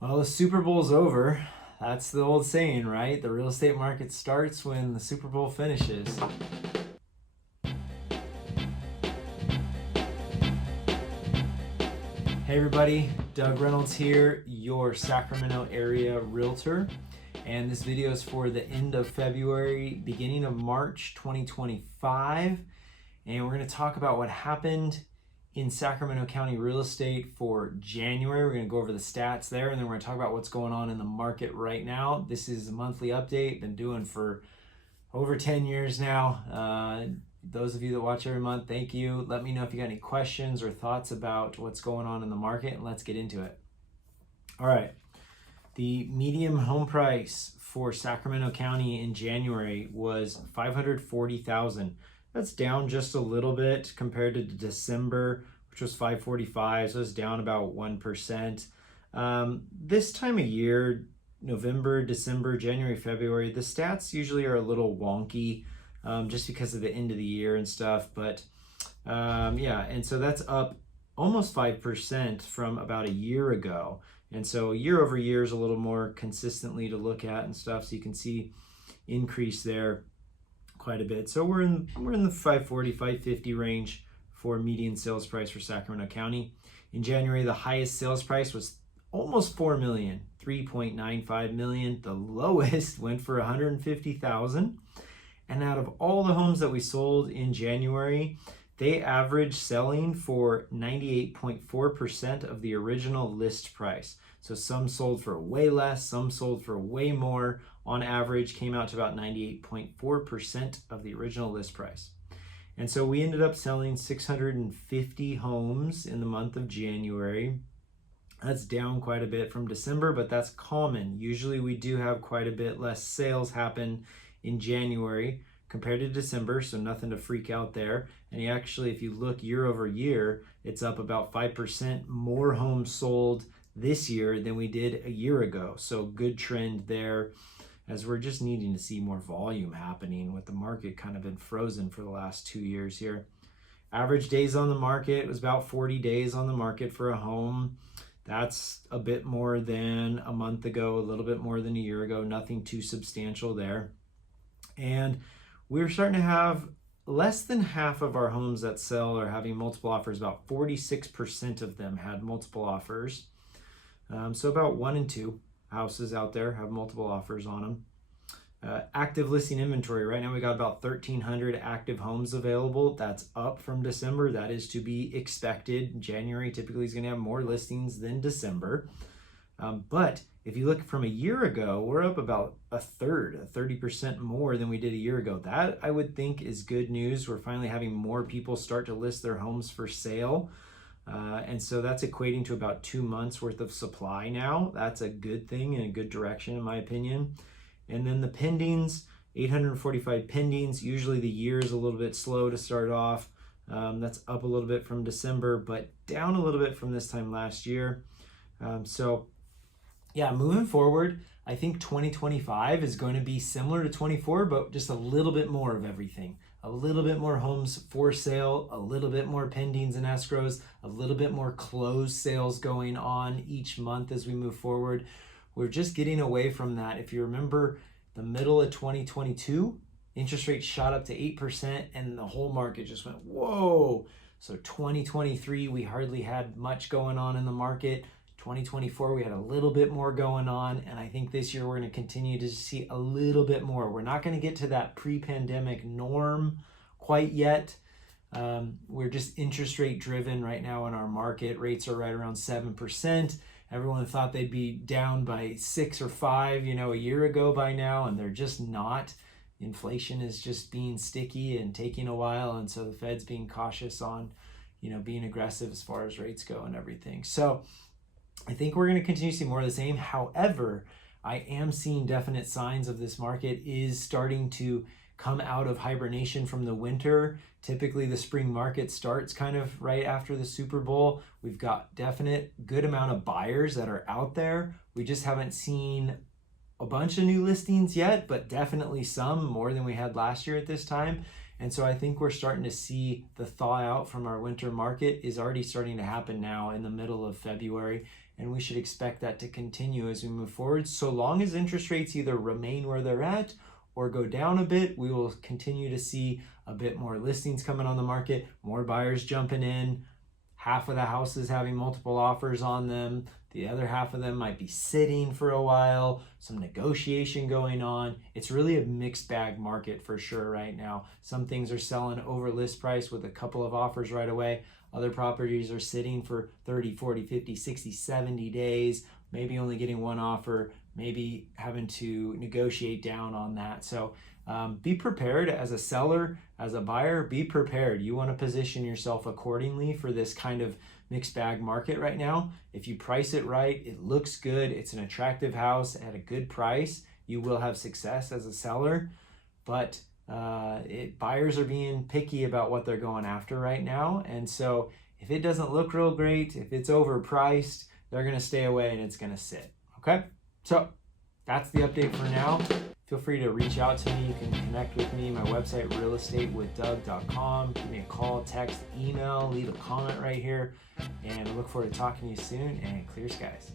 Well, the Super Bowl's over. That's the old saying, right? The real estate market starts when the Super Bowl finishes. Hey everybody, Doug Reynolds here, your Sacramento area realtor. And this video is for the end of February, beginning of March 2025. And we're going to talk about what happened in Sacramento County real estate for January. We're going to go over the stats there, and then we're going to talk about what's going on in the market right now. This is a monthly update, been doing for over 10 years now. Those of you that watch every month, thank you. Let me know if you got any questions or thoughts about what's going on in the market, and let's get into it. All right. The median home price for Sacramento County in January was $540,000. That's down just a little bit compared to December, which was $545,000. So it's down about 1%. This time of year, November, December, January, February, the stats usually are a little wonky just because of the end of the year and stuff. But yeah, and so that's up almost 5% from about a year ago. And so year over year is a little more consistently to look at and stuff. So you can see increase there quite a bit. So we're in the 540, 550 range for median sales price for Sacramento County. In January, the highest sales price was almost 4 million, 3.95 million. The lowest went for 150,000. And out of all the homes that we sold in January, they averaged selling for 98.4% of the original list price. So some sold for way less, some sold for way more. On average, came out to about 98.4% of the original list price. And so we ended up selling 650 homes in the month of January. That's down quite a bit from December, but that's common. Usually we do have quite a bit less sales happen in January compared to December, so nothing to freak out there. And actually, if you look year over year, it's up about 5% more homes sold this year than we did a year ago. So good trend there, as we're just needing to see more volume happening with the market kind of been frozen for the last 2 years here. Average days on the market was about 40 days on the market for a home. That's a bit more than a month ago, a little bit more than a year ago, nothing too substantial there. And we're starting to have less than half of our homes that sell are having multiple offers. About 46% of them had multiple offers. So about 1 in 2 houses out there have multiple offers on them. Active listing inventory. Right now we got about 1,300 active homes available. That's up from December. That is to be expected. January typically is going to have more listings than December. But if you look from a year ago, we're up about a third, 30% more than we did a year ago. That I would think is good news. We're finally having more people start to list their homes for sale. And so that's equating to about 2 months worth of supply now. That's a good thing and a good direction in my opinion. And then the pendings, 845 pendings. Usually the year is a little bit slow to start off. That's up a little bit from December, but down a little bit from this time last year. So yeah, moving forward, I think 2025 is going to be similar to 24, but just a little bit more of everything. A little bit more homes for sale, a little bit more pendings and escrows, a little bit more closed sales going on each month as we move forward. We're just getting away from that. If you remember the middle of 2022, interest rates shot up to 8% and the whole market just went, whoa. So 2023, we hardly had much going on in the market. 2024, we had a little bit more going on, and I think this year we're going to continue to see a little bit more. We're not going to get to that pre-pandemic norm quite yet. We're just interest rate driven right now in our market. Rates are right around 7%. Everyone thought they'd be down by 6 or 5, a year ago by now, and they're just not. Inflation is just being sticky and taking a while, and so the Fed's being cautious on, being aggressive as far as rates go and everything. So I think we're going to continue to see more of the same. However, I am seeing definite signs of this market is starting to come out of hibernation from the winter. Typically, the spring market starts kind of right after the Super Bowl. We've got definite good amount of buyers that are out there. We just haven't seen a bunch of new listings yet, but definitely some, more than we had last year at this time. And so I think we're starting to see the thaw out from our winter market is already starting to happen now in the middle of February. and we should expect that to continue as we move forward. So long as interest rates either remain where they're at or go down a bit, we will continue to see a bit more listings coming on the market, more buyers jumping in, half of the houses having multiple offers on them. The other half of them might be sitting for a while, some negotiation going on. It's really a mixed bag market for sure right now. Some things are selling over list price with a couple of offers right away. Other properties are sitting for 30, 40, 50, 60, 70 days, maybe only getting one offer, maybe having to negotiate down on that. So be prepared as a seller, as a buyer, be prepared. You want to position yourself accordingly for this kind of mixed bag market right now. If you price it right, it looks good, it's an attractive house at a good price, you will have success as a seller. But buyers are being picky about what they're going after right now. And so if it doesn't look real great, if it's overpriced, they're going to stay away and it's going to sit. Okay? So that's the update for now. Feel free to reach out to me. You can connect with me. My website, realestatewithdoug.com. Give me a call, text, email, leave a comment right here. And I look forward to talking to you soon, and clear skies.